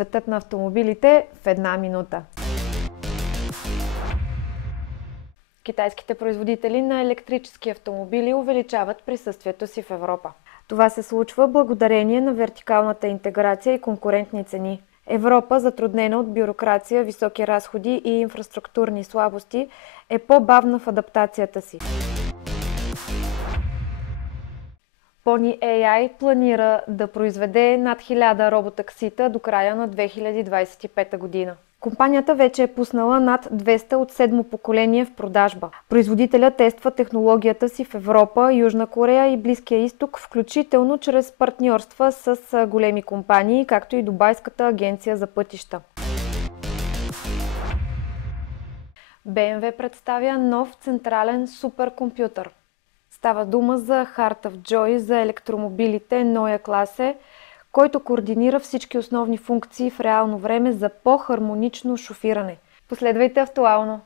Светът на автомобилите в една минута. Китайските производители на електрически автомобили увеличават присъствието си в Европа. Това се случва благодарение на вертикалната интеграция и конкурентни цени. Европа, затруднена от бюрокрация, високи разходи и инфраструктурни слабости, е по-бавна в адаптацията си. Pony AI планира да произведе над 1000 роботаксита до края на 2025 година. Компанията вече е пуснала над 200 от седмо поколение в продажба. Производителят тества технологията си в Европа, Южна Корея и Близкия изток, включително чрез партньорства с големи компании, както и Дубайската агенция за пътища. BMW представя нов централен суперкомпютър. Става дума за Heart of Joy за електромобилите Neue Klasse, който координира всички основни функции в реално време за по-хармонично шофиране. Последвайте актуално!